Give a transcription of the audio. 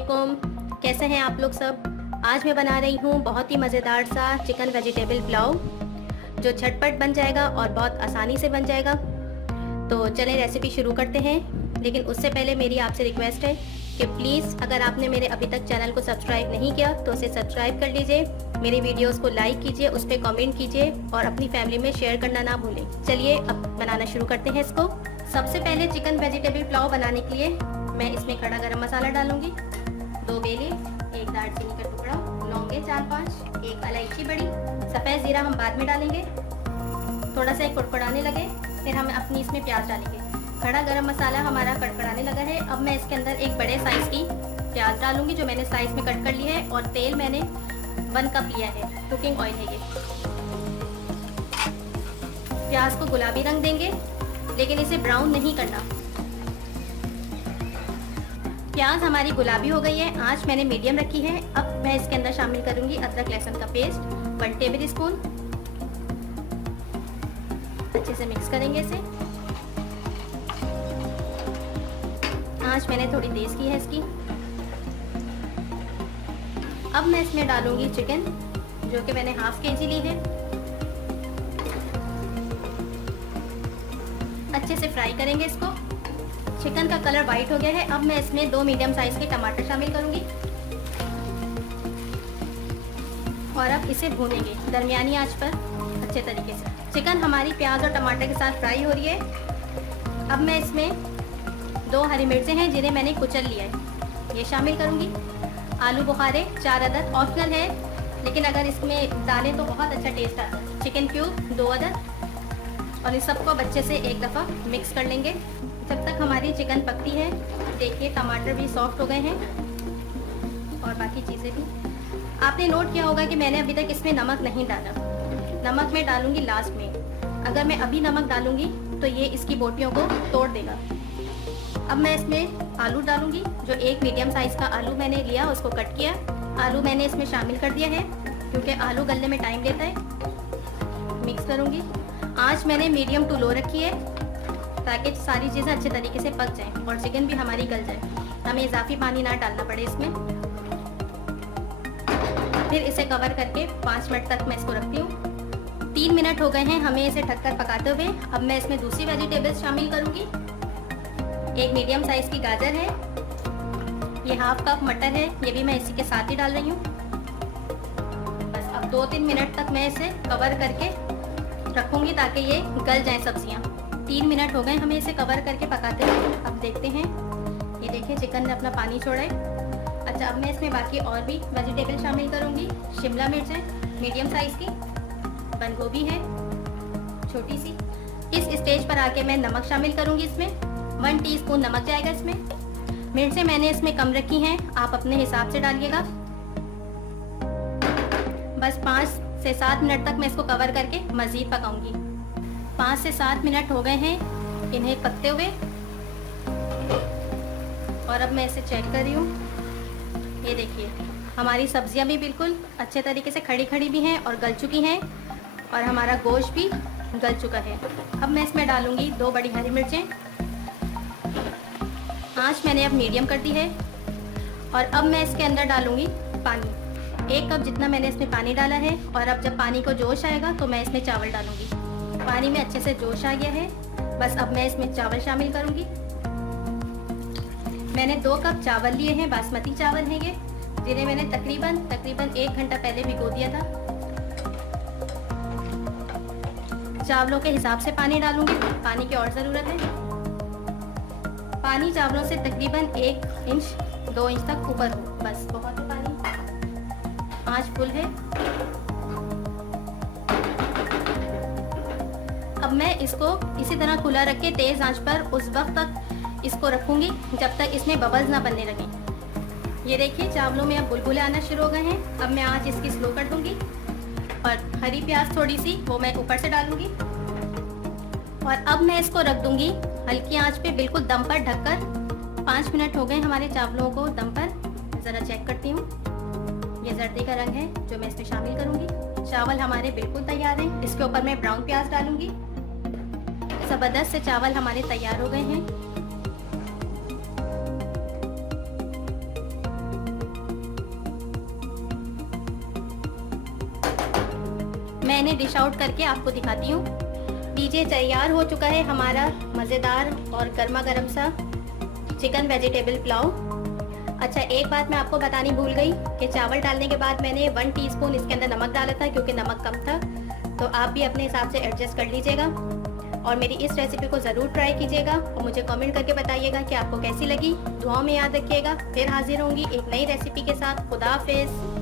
वालेकुम। कैसे हैं आप लोग सब। आज मैं बना रही हूँ बहुत ही मज़ेदार सा चिकन वेजिटेबल पुलाव जो झटपट बन जाएगा और बहुत आसानी से बन जाएगा। तो चलें रेसिपी शुरू करते हैं। लेकिन उससे पहले मेरी आपसे रिक्वेस्ट है कि प्लीज़ अगर आपने मेरे अभी तक चैनल को सब्सक्राइब नहीं किया तो उसे सब्सक्राइब कर लीजिए, मेरी वीडियोस को लाइक कीजिए, उस पर कमेंट कीजिए और अपनी फैमिली में शेयर करना ना भूलें। चलिए अब बनाना शुरू करते हैं इसको। सबसे पहले चिकन वेजिटेबल पुलाव बनाने के लिए मैं इसमें खड़ा गरम मसाला डालूंगी, 2 बे लीफ, 1 दालचीनी का टुकड़ा, लौंगे 4-5, 1 इलायची बड़ी, सफ़ेद ज़ीरा हम बाद में डालेंगे। थोड़ा सा कड़कड़ाने लगे फिर हम अपनी इसमें प्याज डालेंगे। खड़ा गरम मसाला हमारा कड़कड़ाने लगा है। अब मैं इसके अंदर एक बड़े साइज़ की प्याज डालूंगी जो मैंने साइज़ में कट कर ली है, और तेल मैंने 1 कप लिया है, कुकिंग ऑयल है ये। प्याज को गुलाबी रंग देंगे लेकिन इसे ब्राउन नहीं करना। प्याज हमारी गुलाबी हो गई है, आंच मैंने मीडियम रखी है। अब मैं इसके अंदर शामिल करूंगी अदरक लहसुन का पेस्ट 1 टेबल स्पून। अच्छे से मिक्स करेंगे इसे। आंच मैंने थोड़ी तेज की है इसकी। अब मैं इसमें डालूंगी चिकन जो कि मैंने हाफ केजी ली है। अच्छे से फ्राई करेंगे इसको। चिकन का कलर वाइट हो गया है। अब मैं इसमें 2 मीडियम साइज के टमाटर शामिल करूंगी और अब इसे भूनेंगे दरमियानी आंच पर अच्छे तरीके से। चिकन हमारी प्याज और टमाटर के साथ फ्राई हो रही है। अब मैं इसमें 2 हरी मिर्चें हैं जिन्हें मैंने कुचल लिया है, ये शामिल करूंगी। आलू बुखारे 4 अदद, ऑप्शनल है लेकिन अगर इसमें डालें तो बहुत अच्छा टेस्ट आता है। चिकन क्यूब 2 अदद, और इस सबको अब अच्छे से एक दफ़ा मिक्स कर लेंगे जब तक हमारी चिकन पकती है। देखिए टमाटर भी सॉफ्ट हो गए हैं और बाकी चीज़ें भी। आपने नोट किया होगा कि मैंने अभी तक इसमें नमक नहीं डाला। नमक मैं डालूंगी लास्ट में। अगर मैं अभी नमक डालूंगी तो ये इसकी बोटियों को तोड़ देगा। अब मैं इसमें आलू डालूंगी, जो 1 मीडियम साइज़ का आलू मैंने लिया, उसको कट किया। आलू मैंने इसमें शामिल कर दिया है क्योंकि आलू गलने में टाइम लेता है। मिक्स करूँगी। आंच मैंने मीडियम टू लो रखी है ताकि सारी चीज़ें अच्छे तरीके से पक जाएं और चिकन भी हमारी गल जाए, हमें इजाफी पानी ना डालना पड़े इसमें। फिर इसे कवर करके 5 मिनट तक मैं इसको रखती हूँ। 3 मिनट हो गए हैं हमें इसे ढककर पकाते हुए। अब मैं इसमें दूसरी वेजिटेबल्स शामिल करूँगी। 1 मीडियम साइज़ की गाजर है, ये हाफ कप मटर है, ये भी मैं इसी के साथ ही डाल रही हूँ। बस अब 2-3 मिनट तक मैं इसे कवर करके रखूँगी ताकि ये गल जाएं सब्जियाँ। 3 मिनट हो गए हमें इसे कवर करके पकाते हुए। अब देखते हैं, ये देखिए चिकन ने अपना पानी छोड़ा है। अच्छा, अब मैं इसमें बाकी और भी वेजिटेबल शामिल करूँगी। शिमला मिर्च है मीडियम साइज़ की, बंद गोभी है छोटी सी। इस स्टेज पर आके मैं नमक शामिल करूँगी। इसमें 1 टीस्पून नमक जाएगा इसमें। मिर्चें मैंने इसमें कम रखी हैं, आप अपने हिसाब से डालिएगा। बस 5 से 7 मिनट तक मैं इसको कवर करके मज़ीद पकाऊंगी। 5 से 7 मिनट हो गए हैं इन्हें पकते हुए, और अब मैं इसे चेक कर रही हूँ। ये देखिए हमारी सब्जियां भी बिल्कुल अच्छे तरीके से खड़ी खड़ी भी हैं और गल चुकी हैं, और हमारा गोश्त भी गल चुका है। अब मैं इसमें डालूंगी 2 बड़ी हरी मिर्चें। आंच मैंने अब मीडियम कर दी है, और अब मैं इसके अंदर डालूंगी पानी। 1 कप जितना मैंने इसमें पानी डाला है, और अब जब पानी को जोश आएगा तो मैं इसमें चावल डालूंगी। पानी में अच्छे से जोश आ गया है, बस अब मैं इसमें चावल शामिल करूंगी। मैंने 2 कप चावल लिए हैं, बासमती चावल हैं ये, जिन्हें मैंने तकरीबन 1 घंटा पहले भिगो दिया था। चावलों के हिसाब से पानी डालूंगी, पानी की और ज़रूरत है। पानी चावलों से तकरीबन 1 इंच 2 इंच तक ऊपर हो, बस बहुत है पानी। आंच फुल है। अब मैं इसको इसी तरह खुला रख के तेज़ आंच पर उस वक्त तक इसको रखूंगी जब तक इसमें बबल्स ना बनने लगें। ये देखिए चावलों में अब बुलबुले आना शुरू हो गए हैं। अब मैं आंच इसकी स्लो कर दूंगी, और हरी प्याज थोड़ी सी वो मैं ऊपर से डालूंगी, और अब मैं इसको रख दूंगी हल्की आंच पे बिल्कुल दम पर ढककर। 5 मिनट हो गए हमारे चावलों को दम पर। ज़रा चेक करती हूँ, ये जर्दी का रंग है जो मैं इसमें शामिल करूँगी। चावल हमारे बिल्कुल तैयार हैं। इसके ऊपर मैं ब्राउन प्याज डालूंगी। ज़बरदस्त से चावल हमारे तैयार हो गए हैं। मैं इन्हें डिश आउट करके आपको दिखाती हूँ। लीजिए तैयार हो चुका है हमारा मज़ेदार और गर्मा गर्म सा चिकन वेजिटेबल पुलाव। अच्छा, एक बात मैं आपको बतानी भूल गई कि चावल डालने के बाद मैंने 1 टीस्पून इसके अंदर नमक डाला था क्योंकि नमक कम था, तो आप भी अपने हिसाब से एडजस्ट कर लीजिएगा। और मेरी इस रेसिपी को ज़रूर ट्राई कीजिएगा और मुझे कमेंट करके बताइएगा कि आपको कैसी लगी। दुआओं में याद रखिएगा। फिर हाजिर होंगी एक नई रेसिपी के साथ। खुदा हाफिज़।